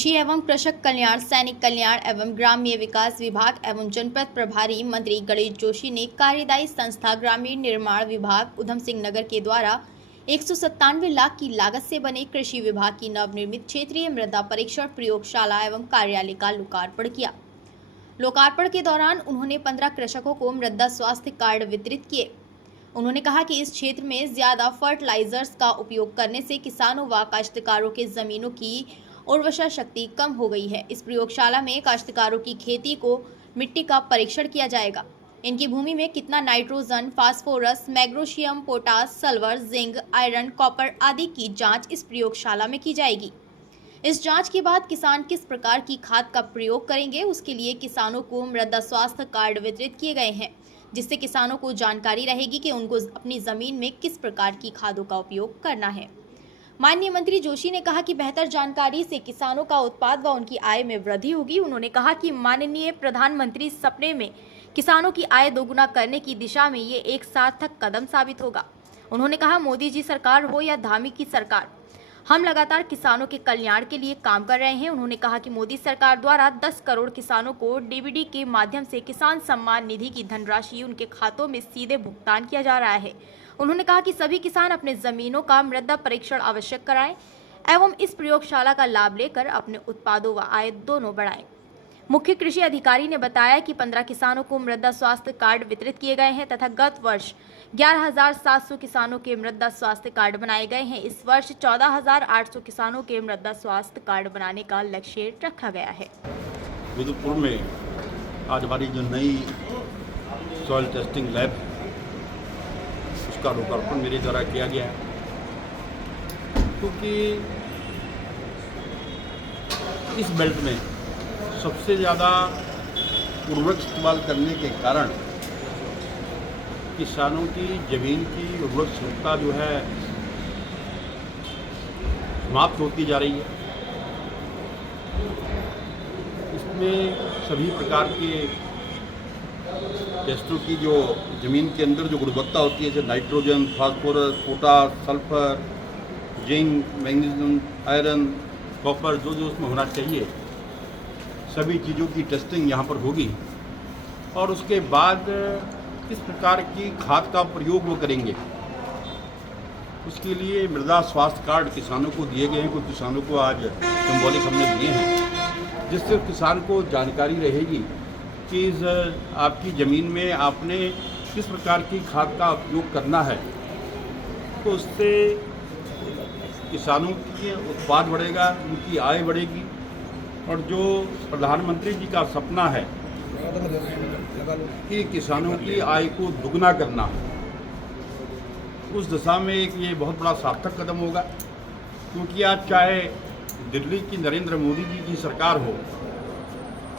कृषि एवं कृषक कल्याण, सैनिक कल्याण एवं ग्राम्य विकास विभाग एवं जनपद प्रभारी मंत्री गणेश जोशी ने कार्यदायी संस्था ग्रामीण निर्माण विभाग उधम सिंह नगर के द्वारा 197 लाख की लागत से बने कृषि विभाग की नवनिर्मित क्षेत्रीय मृदा परीक्षण प्रयोगशाला एवं कार्यालय का लोकार्पण किया। लोकार्पण के दौरान उन्होंने 15 कृषकों को मृदा स्वास्थ्य कार्ड वितरित किए। उन्होंने कहा कि इस क्षेत्र में ज्यादा फर्टिलाइजर्स का उपयोग करने से किसानों व काश्तकारों के जमीनों की उर्वरा शक्ति कम हो गई है। इस प्रयोगशाला में काश्तकारों की खेती को मिट्टी का परीक्षण किया जाएगा। इनकी भूमि में कितना nitrogen, phosphorus, magnesium, potash, sulphur, zinc, iron, copper आदि की जांच इस प्रयोगशाला में की जाएगी। इस जांच के बाद किसान किस प्रकार की खाद का प्रयोग करेंगे, उसके लिए किसानों को मृदा स्वास्थ्य कार्ड वितरित किए गए हैं, जिससे किसानों को जानकारी रहेगी कि उनको अपनी जमीन में किस प्रकार की खादों का उपयोग करना है। माननीय मंत्री जोशी ने कहा कि बेहतर जानकारी से किसानों का उत्पाद व उनकी आय में वृद्धि होगी। उन्होंने कहा कि माननीय प्रधानमंत्री सपने में किसानों की आय दोगुना करने की दिशा में ये एक सार्थक कदम साबित होगा। उन्होंने कहा, मोदी जी सरकार हो या धामी की सरकार, हम लगातार किसानों के कल्याण के लिए काम कर रहे हैं। उन्होंने कहा कि मोदी सरकार द्वारा 10 करोड़ किसानों को डीबीटी के माध्यम से किसान सम्मान निधि की धनराशि उनके खातों में सीधे भुगतान किया जा रहा है। उन्होंने कहा कि सभी किसान अपने जमीनों का मृदा परीक्षण आवश्यक कराएं एवं इस प्रयोगशाला का लाभ लेकर अपने उत्पादों व आय दोनों बढ़ाएं। मुख्य कृषि अधिकारी ने बताया कि 15 किसानों को मृदा स्वास्थ्य कार्ड वितरित किए गए हैं तथा गत वर्ष 11,700 किसानों के मृदा स्वास्थ्य कार्ड बनाए गए हैं। इस वर्ष 14,800 किसानों के मृदा स्वास्थ्य कार्ड बनाने का लक्ष्य रखा गया है। विदुपुर में आज हमारी जो नई सॉइल टेस्टिंग लैब है, उसका लोकार्पण मेरे द्वारा किया गया है, क्योंकि इस बेल्ट में सबसे ज़्यादा उर्वरक इस्तेमाल करने के कारण किसानों की ज़मीन की उर्वरक क्षमता जो है समाप्त होती जा रही है। इसमें सभी प्रकार के टेस्टों की जो ज़मीन के अंदर जो गुणवत्ता होती है, जैसे nitrogen, phosphorus, potash, sulphur, zinc, magnesium, iron, copper, जो उसमें होना चाहिए, सभी चीज़ों की टेस्टिंग यहाँ पर होगी। और उसके बाद किस प्रकार की खाद का प्रयोग वो करेंगे, उसके लिए मृदा स्वास्थ्य कार्ड किसानों को दिए गए हैं। कुछ किसानों को आज सिंबॉलिक हमने दिए हैं, जिससे किसान को जानकारी रहेगी कि आपकी ज़मीन में आपने किस प्रकार की खाद का उपयोग करना है। तो उससे किसानों की उत्पाद बढ़ेगा, उनकी आय बढ़ेगी, और जो प्रधानमंत्री जी का सपना है कि किसानों की आय को दुगना करना, उस दिशा में एक ये बहुत बड़ा सार्थक कदम होगा। क्योंकि आज चाहे दिल्ली की नरेंद्र मोदी जी की सरकार हो,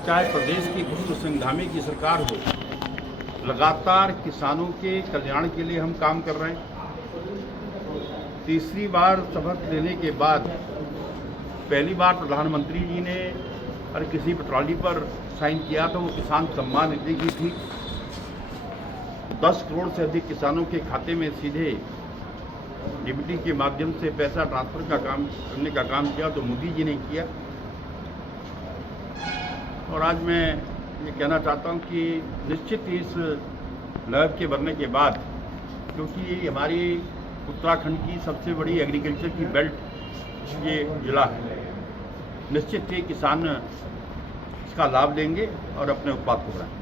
चाहे प्रदेश की भूपेंद्र सिंह धामी की सरकार हो, लगातार किसानों के कल्याण के लिए हम काम कर रहे हैं। तीसरी बार शपथ लेने के बाद पहली बार प्रधानमंत्री जी ने हर किसी ट्रॉली पर साइन किया था, वो किसान सम्मान निधि की थी। 10 करोड़ से अधिक किसानों के खाते में सीधे डीबीटी के माध्यम से पैसा ट्रांसफर का काम करने का काम किया, तो मोदी जी ने किया। और आज मैं ये कहना चाहता हूँ कि निश्चित ही इस लैब के बनने के बाद, क्योंकि ये हमारी उत्तराखंड की सबसे बड़ी एग्रीकल्चर की बेल्ट ये जिला है, निश्चित ही किसान इसका लाभ लेंगे और अपने उत्पाद को बढ़ाएंगे।